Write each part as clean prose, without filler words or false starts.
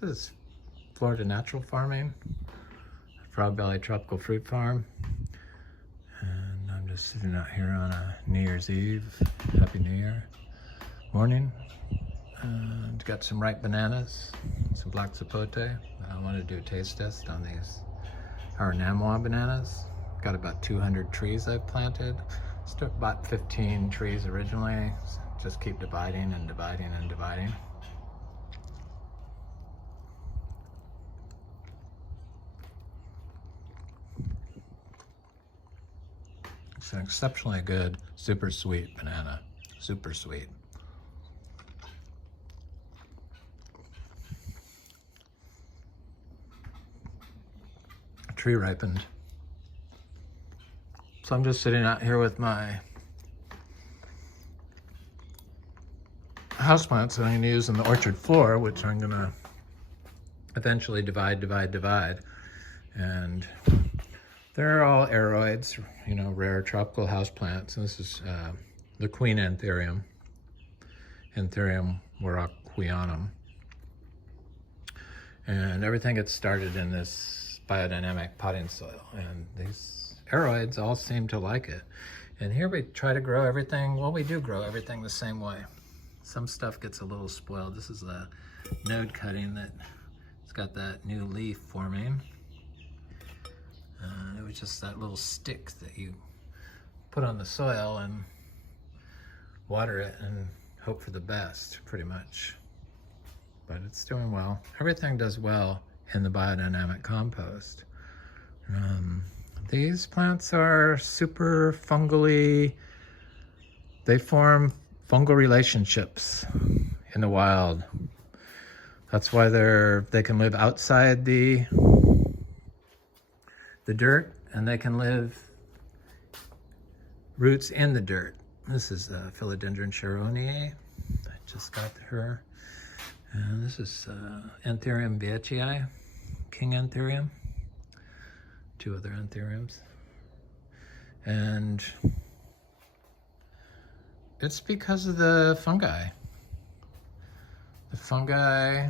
This is Florida Natural Farming, Frog Valley Tropical Fruit Farm. And I'm just sitting out here on a New Year's Eve, Happy New Year morning. And got some ripe bananas, some black sapote. I want to do a taste test on these Harinamwa bananas. Got about 200 trees I've planted. Started about 15 trees originally. Just keep dividing and dividing and dividing. It's an exceptionally good, super sweet banana. Super sweet. Tree ripened. So I'm just sitting out here with my houseplants that I'm going to use on the orchard floor, which I'm going to eventually divide. And they're all aroids, you know, rare tropical houseplants. And this is the queen Anthurium, Anthurium warocquianum. And everything gets started in this biodynamic potting soil, and these aroids all seem to like it. And here we try to grow everything, well, we do grow everything the same way. Some stuff gets a little spoiled. This is a node cutting that it's got that new leaf forming. It was just that little stick that you put on the soil and water it and hope for the best, pretty much. But it's doing well. Everything does well in the biodynamic compost. These plants are super fungally. They form fungal relationships in the wild. That's why they can live outside the dirt, and they can live roots in the dirt. This is Philodendron Charonier. I just got her. And this is Anthurium beechii, king Anthurium, two other Anthuriums. And it's because of the fungi. The fungi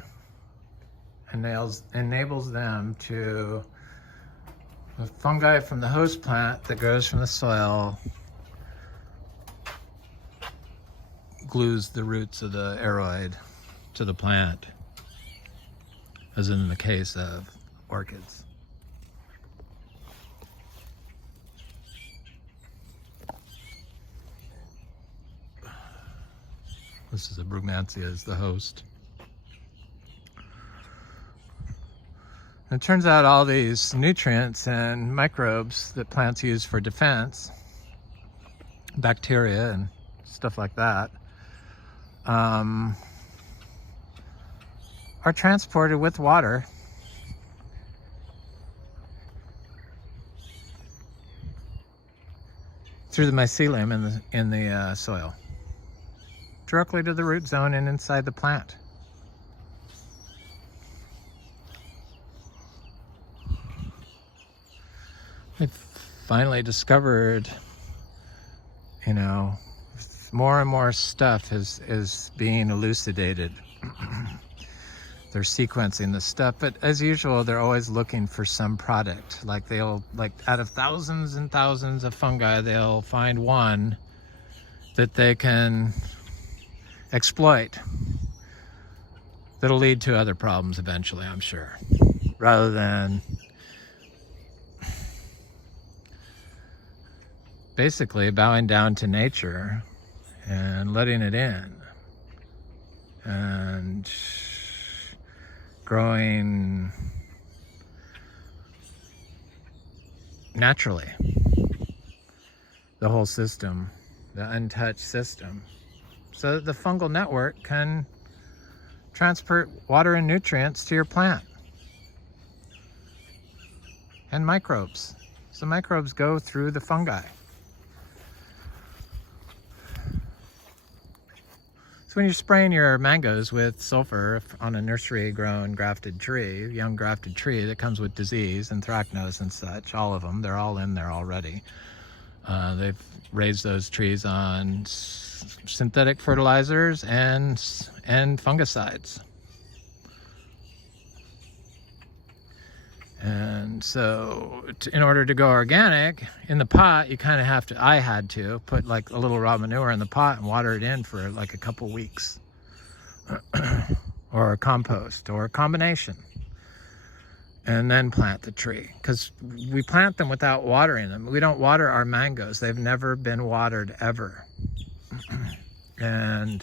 enables them to, the fungi from the host plant that grows from the soil glues the roots of the aroid to the plant, as in the case of orchids. This is a Brugmansia as the host. And it turns out all these nutrients and microbes that plants use for defense, bacteria and stuff like that, are transported with water through the mycelium in the soil, directly to the root zone and inside the plant. They've finally discovered, you know, more and more stuff is being elucidated. They're sequencing the stuff, but as usual, they're always looking for some product. Like out of thousands and thousands of fungi, they'll find one that they can exploit that'll lead to other problems eventually, I'm sure, rather than basically bowing down to nature and letting it in and growing naturally. The whole system, the untouched system, so that the fungal network can transport water and nutrients to your plant. And microbes. So microbes go through the fungi. So when you're spraying your mangoes with sulfur on a nursery grown grafted tree, young grafted tree that comes with disease, anthracnose and such, all of them, they're all in there already. They've raised those trees on synthetic fertilizers and fungicides. And so in order to go organic in the pot, you kind of have to, I had to put like a little raw manure in the pot and water it in for like a couple weeks. Or a compost or a combination. And then plant the tree, because we plant them without watering them. We don't water our mangoes. They've never been watered ever. And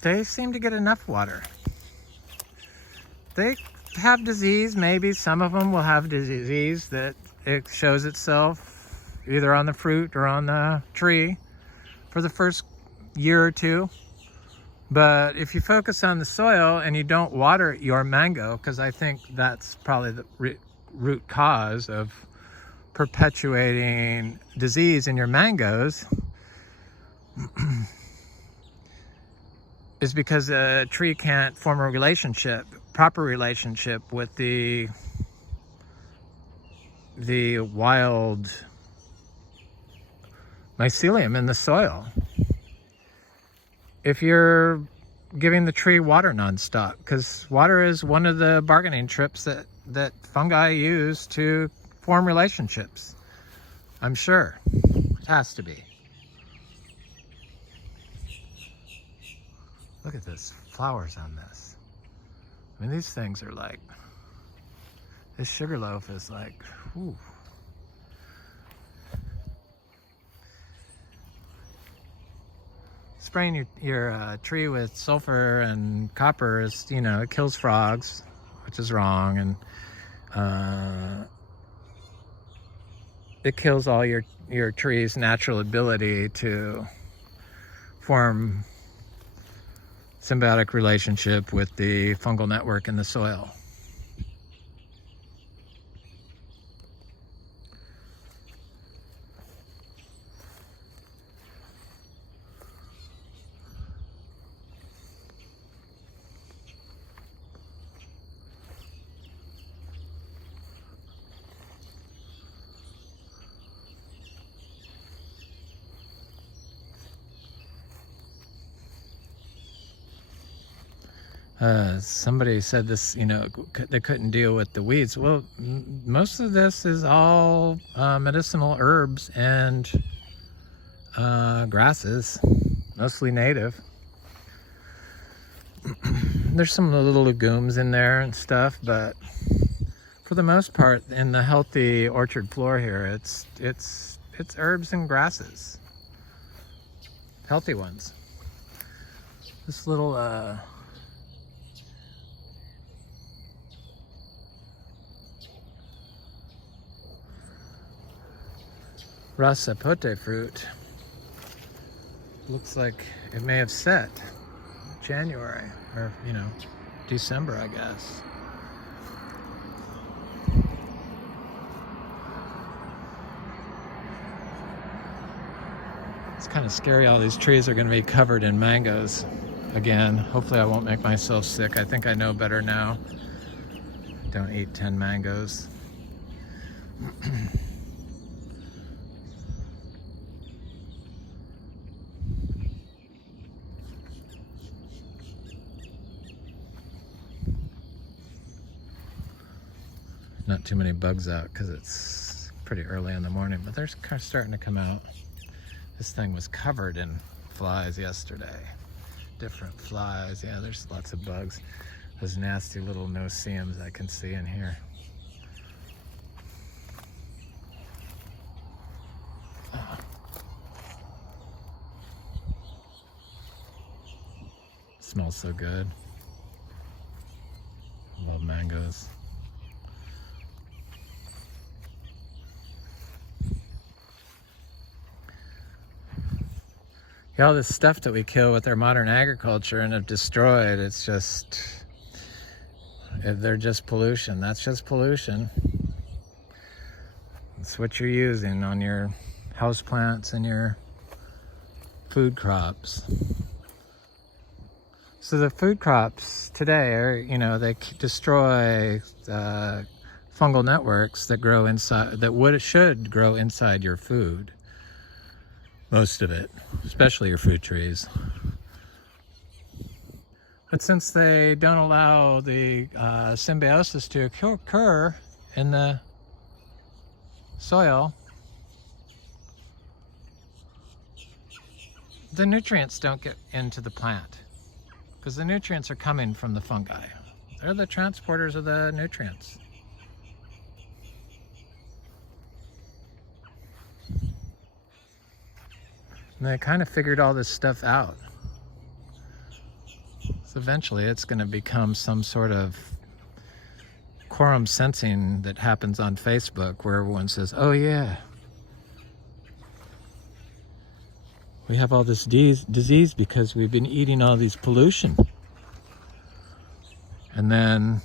they seem to get enough water. They have disease, maybe. Some of them will have disease that it shows itself either on the fruit or on the tree for the first year or two. But if you focus on the soil and you don't water your mango, because I think that's probably the root cause of perpetuating disease in your mangoes, is because a tree can't form a relationship, proper relationship with the wild mycelium in the soil. If you're giving the tree water nonstop, because water is one of the bargaining chips that fungi use to form relationships. I'm sure. It has to be. Look at this, flowers on this. I mean, these things are like, this sugarloaf is like, whew. Spraying your tree with sulfur and copper is, you know, it kills frogs, which is wrong, and it kills all your tree's natural ability to form symbiotic relationship with the fungal network in the soil. Somebody said this, you know, they couldn't deal with the weeds. Well, most of this is all medicinal herbs and grasses, mostly native. There's some little legumes in there and stuff, but for the most part, in the healthy orchard floor here, it's herbs and grasses, healthy ones. This little rasapote fruit looks like it may have set January, or, you know, December, I guess. It's kind of scary. All these trees are going to be covered in mangoes again. Hopefully I won't make myself sick. I think I know better now. Don't eat 10 mangoes. Not too many bugs out because it's pretty early in the morning, but they're kind of starting to come out. This thing was covered in flies yesterday. Different flies. Yeah, there's lots of bugs. Those nasty little no-see-ums I can see in here. Smells so good. Love mangoes. All this stuff that we kill with our modern agriculture and have destroyed, it's just, they're just pollution. That's just pollution. It's what you're using on your houseplants and your food crops. So the food crops today are, you know, they destroy fungal networks that grow inside, that should grow inside your food. Most of it, especially your fruit trees. But since they don't allow the symbiosis to occur in the soil, the nutrients don't get into the plant because the nutrients are coming from the fungi. They're the transporters of the nutrients. And they kind of figured all this stuff out. So eventually it's going to become some sort of quorum sensing that happens on Facebook where everyone says, oh yeah, we have all this disease because we've been eating all these pollution. And then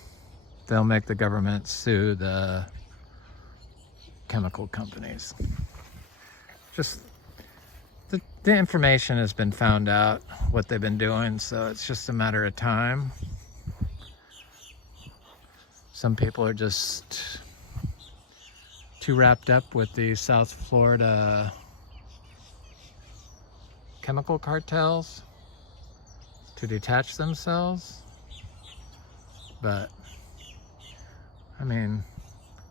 they'll make the government sue the chemical companies. Just the information has been found out, what they've been doing, so it's just a matter of time. Some people are just too wrapped up with the South Florida chemical cartels to detach themselves. But I mean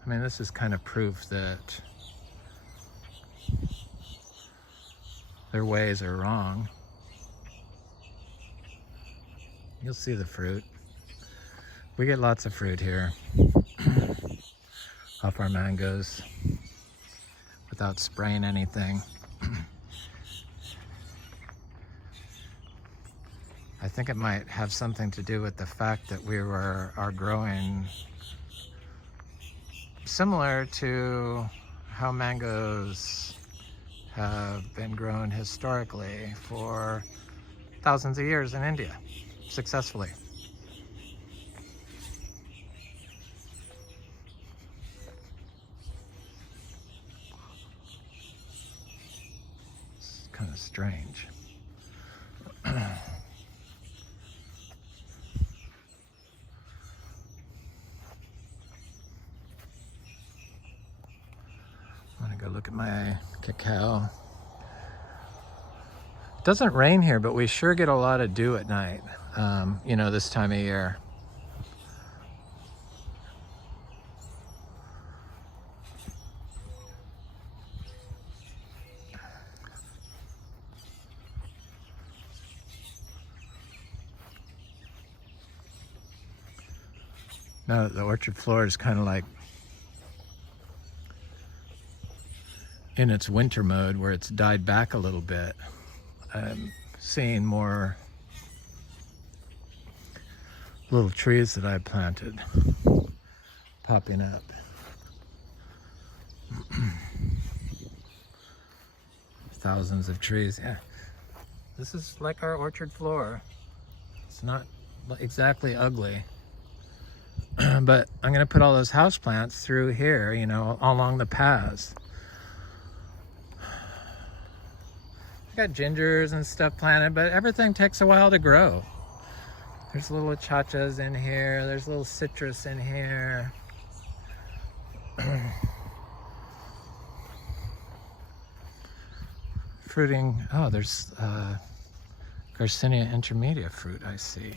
this is kind of proof that their ways are wrong. You'll see the fruit. We get lots of fruit here off our mangoes without spraying anything. I think it might have something to do with the fact that we are growing similar to how mangoes have been grown historically for thousands of years in India, successfully. It's kind of strange. I'm gonna go look at my cacao. It doesn't rain here, but we sure get a lot of dew at night, you know, this time of year. Now the orchard floor is kind of like in its winter mode where it's died back a little bit. I'm seeing more little trees that I planted popping up. Thousands of trees, yeah. This is like our orchard floor. It's not exactly ugly. But I'm gonna put all those houseplants through here, you know, along the paths. I got gingers and stuff planted, but everything takes a while to grow. There's little chachas in here, there's little citrus in here. Fruiting, oh, there's Garcinia intermedia fruit, I see.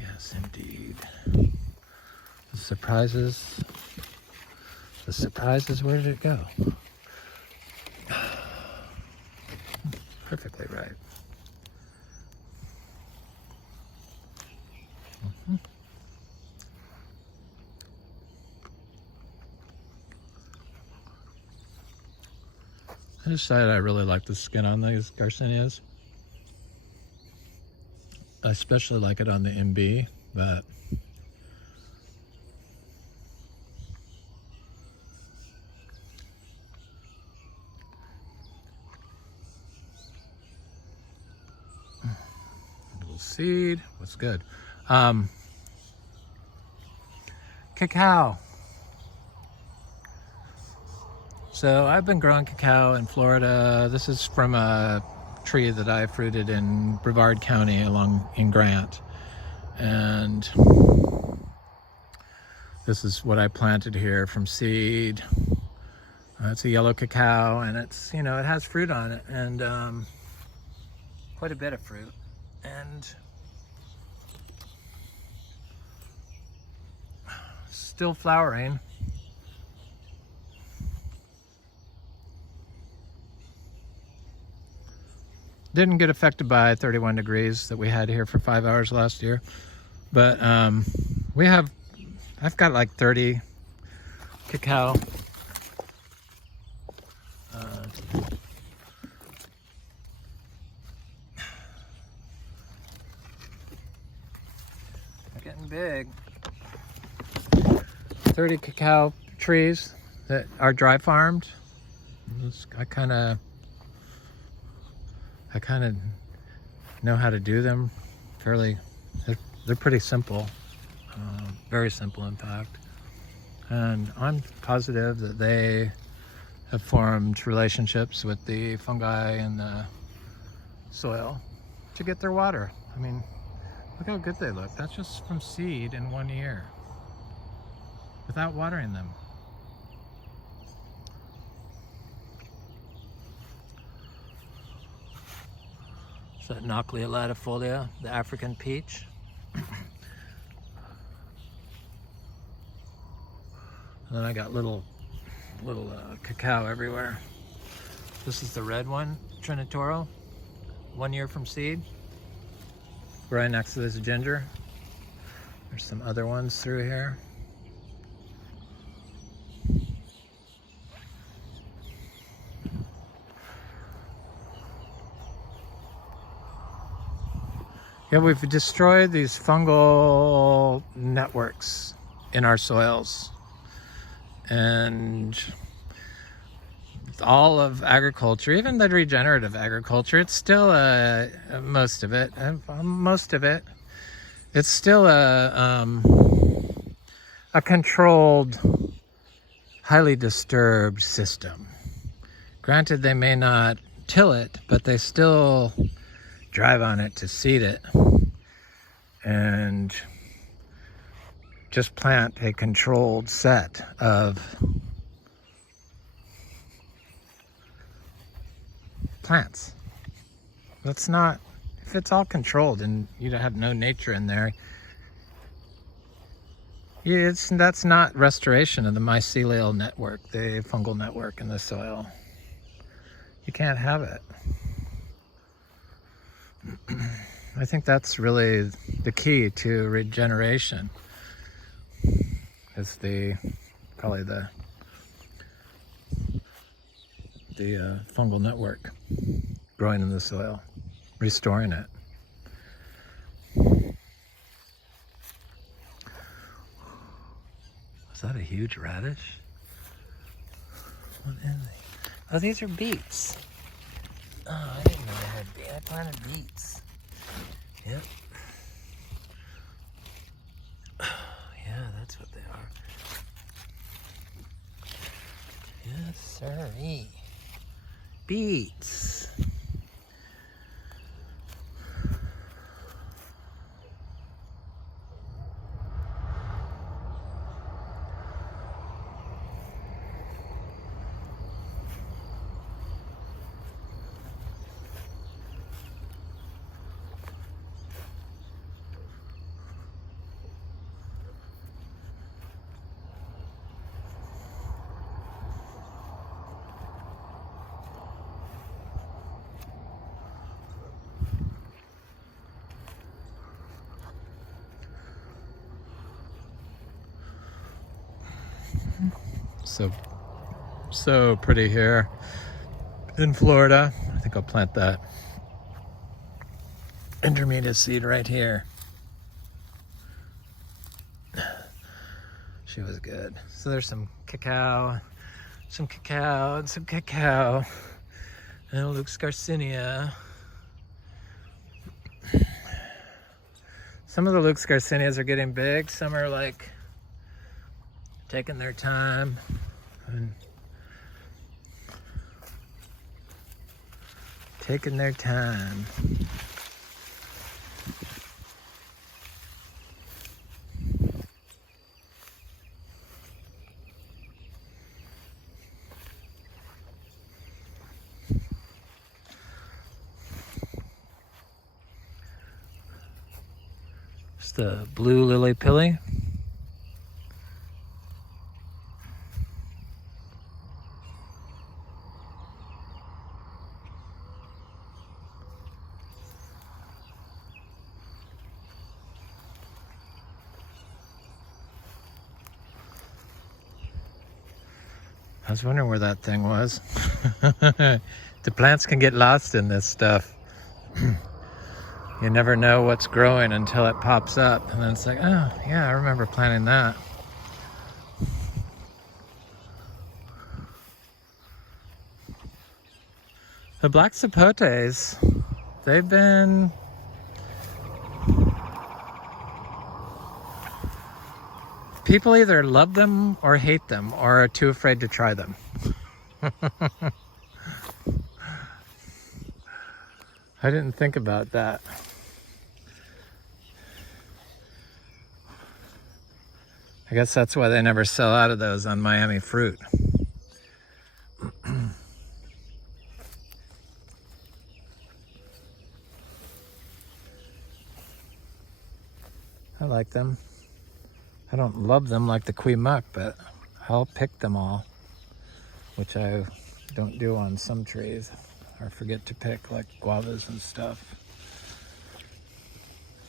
Yes, indeed. The surprises, where did it go? Perfectly right. I decided I really like the skin on these Garcinias. I especially like it on the MB, but little seed, what's good? Cacao. So I've been growing cacao in Florida. This is from a tree that I fruited in Brevard County along in Grant. And this is what I planted here from seed. It's a yellow cacao, and it's, you know, it has fruit on it, and quite a bit of fruit. And still flowering. Didn't get affected by 31 degrees that we had here for 5 hours last year. But I've got like 30 cacao. They're getting big. 30 cacao trees that are dry farmed. I kind of know how to do them fairly. They're pretty simple, very simple in fact. And I'm positive that they have formed relationships with the fungi in the soil to get their water. I mean, look how good they look. That's just from seed in 1 year without watering them. So Nochlea latifolia, the African peach. And then I got little cacao everywhere. This is the red one, Trinitoro, 1 year from seed, right next to this ginger. There's some other ones through here. Yeah, we've destroyed these fungal networks in our soils. And all of agriculture, even the regenerative agriculture, it's still most of it, it's still a controlled, highly disturbed system. Granted, they may not till it, but they still drive on it to seed it and just plant a controlled set of plants. That's not, if it's all controlled and you have no nature in there, that's not restoration of the mycelial network, the fungal network in the soil. You can't have it. I think that's really the key to regeneration, is probably the fungal network growing in the soil, restoring it. Was that a huge radish? What is it? Oh, these are beets. Oh, I didn't know they had beets. I planted beets. Yep. Yeah, that's what they are. Yes, sirree. Beets. So pretty here in Florida. I think I'll plant that intermediate seed right here. She was good. So there's some cacao, and some cacao. And it looks Garcinia. Some of the Lux Garcinias are getting big. Some are like taking their time. And taking their time. It's the blue lily pilly. was wondering where that thing was. The plants can get lost in this stuff. You never know what's growing until it pops up, and then it's like, oh yeah, I remember planting that. The black sapotes, they've been people either love them or hate them or are too afraid to try them. I didn't think about that. I guess that's why they never sell out of those on Miami Fruit. I like them. I don't love them like the Crepe Myrtle, but I'll pick them all, which I don't do on some trees, or forget to pick, like guavas and stuff.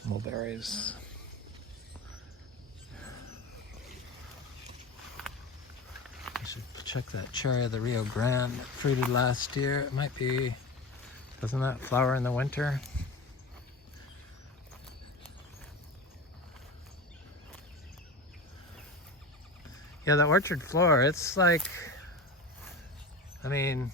Mulberries. I should check that cherry of the Rio Grande that fruited last year. It might be, doesn't that flower in the winter? Yeah, the orchard floor, it's like, I mean,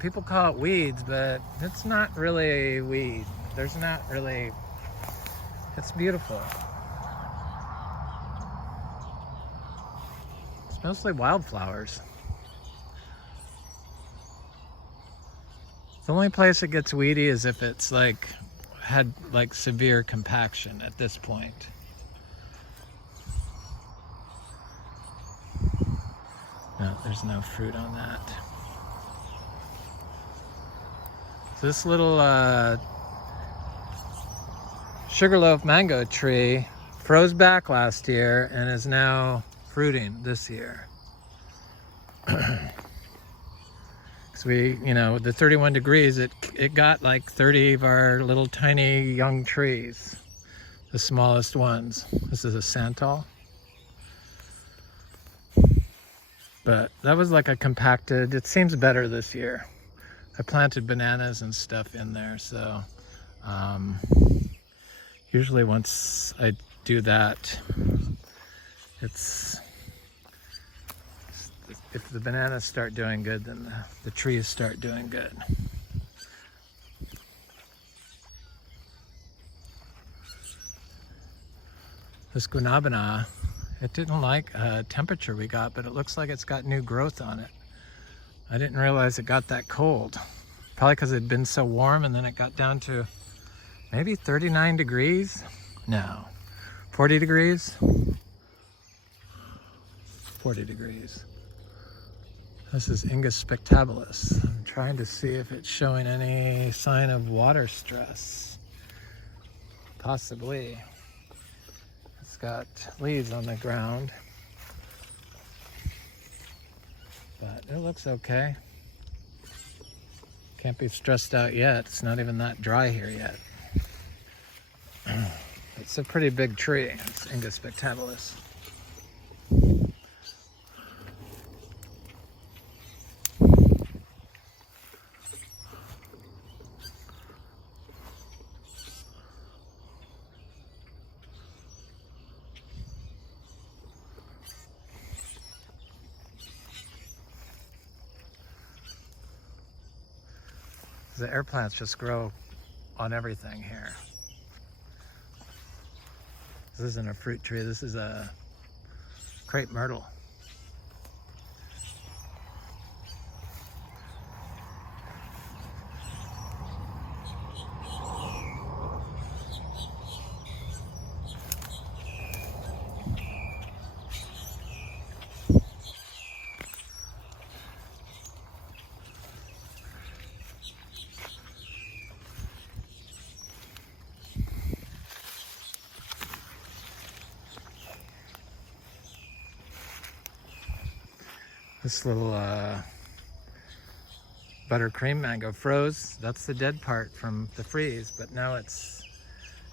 people call it weeds, but it's not really a weed. There's not really, it's beautiful. It's mostly wildflowers. The only place it gets weedy is if it's like, had like severe compaction at this point. No, there's no fruit on that. So this little Sugarloaf mango tree froze back last year and is now fruiting this year. Because we, you know, with the 31 degrees, it got like 30 of our little tiny young trees, the smallest ones. This is a Santal. But that was like a compacted, it seems better this year. I planted bananas and stuff in there, so usually once I do that, it's, if the bananas start doing good, then the trees start doing good. This guanabana, it didn't like temperature we got, but it looks like it's got new growth on it. I didn't realize it got that cold. Probably because it had been so warm and then it got down to maybe 39 degrees? No, 40 degrees? 40 degrees. This is Ingus spectabilis. I'm trying to see if it's showing any sign of water stress. Possibly. It's got leaves on the ground, but it looks okay. Can't be stressed out yet. It's not even that dry here yet. It's a pretty big tree. It's Ingus spectabilis. The air plants just grow on everything here. This isn't a fruit tree, this is a Crepe Myrtle. This little buttercream mango froze. That's the dead part from the freeze, but now it's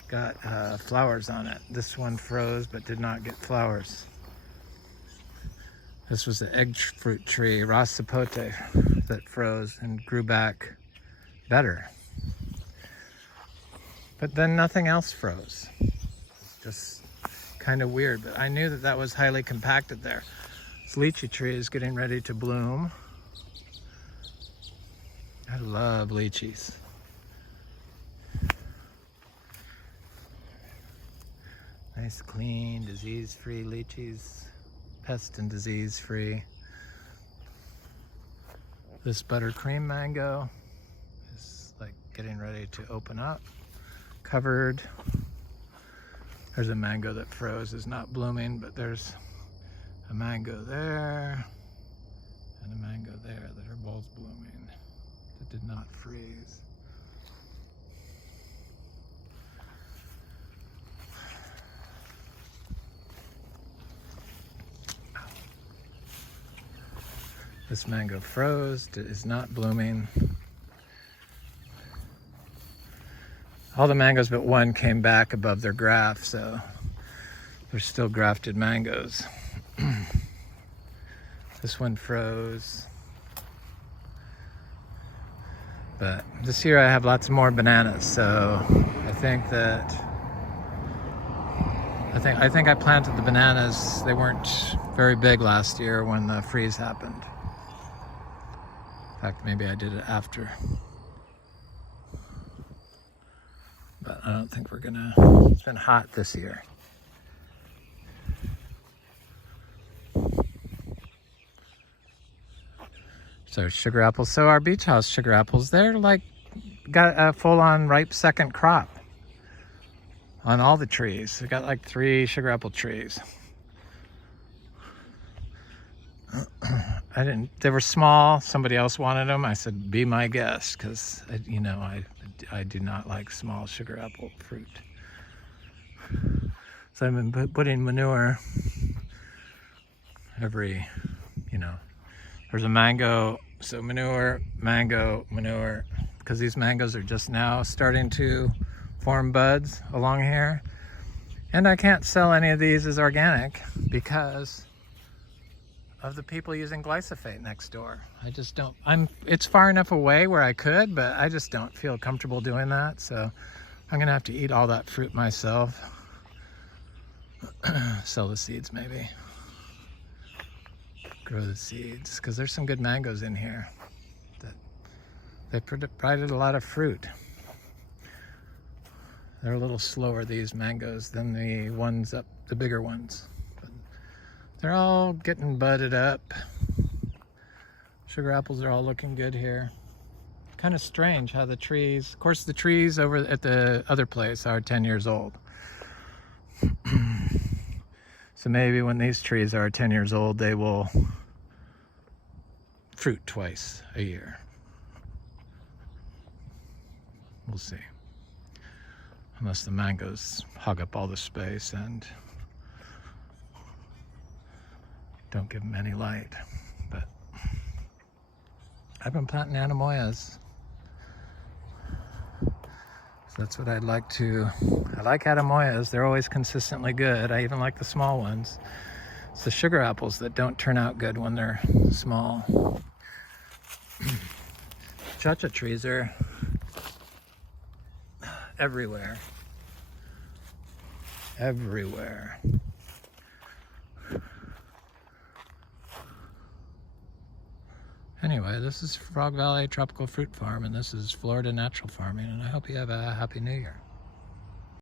got flowers on it. This one froze but did not get flowers. This was the egg fruit tree, Ras Sapote, that froze and grew back better. But then nothing else froze. It's just kind of weird, but I knew that that was highly compacted there. This lychee tree is getting ready to bloom. I love lychees. Nice, clean, disease-free lychees. Pest and disease-free. This buttercream mango is like getting ready to open up. Covered. There's a mango that froze, is not blooming, but there's a mango there and a mango there that are both blooming that did not freeze. This mango froze, is not blooming. All the mangoes but one came back above their graft, so they're still grafted mangoes. This one froze. But this year I have lots more bananas, so I think I planted the bananas. They weren't very big last year when the freeze happened. In fact, maybe I did it after. But I don't think we're gonna, it's been hot this year. So sugar apples, so our beach house sugar apples, they're like, got a full-on ripe second crop on all the trees. We got like 3 sugar apple trees. They were small, somebody else wanted them. I said, be my guest, because you know, I do not like small sugar apple fruit. So I've been putting manure every, you know, there's a mango, so manure, mango, manure, because these mangoes are just now starting to form buds along here. And I can't sell any of these as organic because of the people using glyphosate next door. I just don't, it's far enough away where I could, but I just don't feel comfortable doing that. So I'm gonna have to eat all that fruit myself. Sell the seeds maybe. Grow the seeds, because there's some good mangoes in here that they provided a lot of fruit. They're a little slower, these mangoes, than the ones up, the bigger ones. But they're all getting budded up. Sugar apples are all looking good here. Kind of strange how the trees, of course the trees over at the other place are 10 years old. So maybe when these trees are 10 years old, they will fruit twice a year. We'll see. Unless the mangoes hog up all the space and don't give them any light. But I've been planting anemoyas. So that's what I'd like to, I like anemoyas. They're always consistently good. I even like the small ones. It's the sugar apples that don't turn out good when they're small. Cha-cha trees are everywhere. Everywhere. Anyway, this is Frog Valley Tropical Fruit Farm, and this is Florida Natural Farming, and I hope you have a happy new year.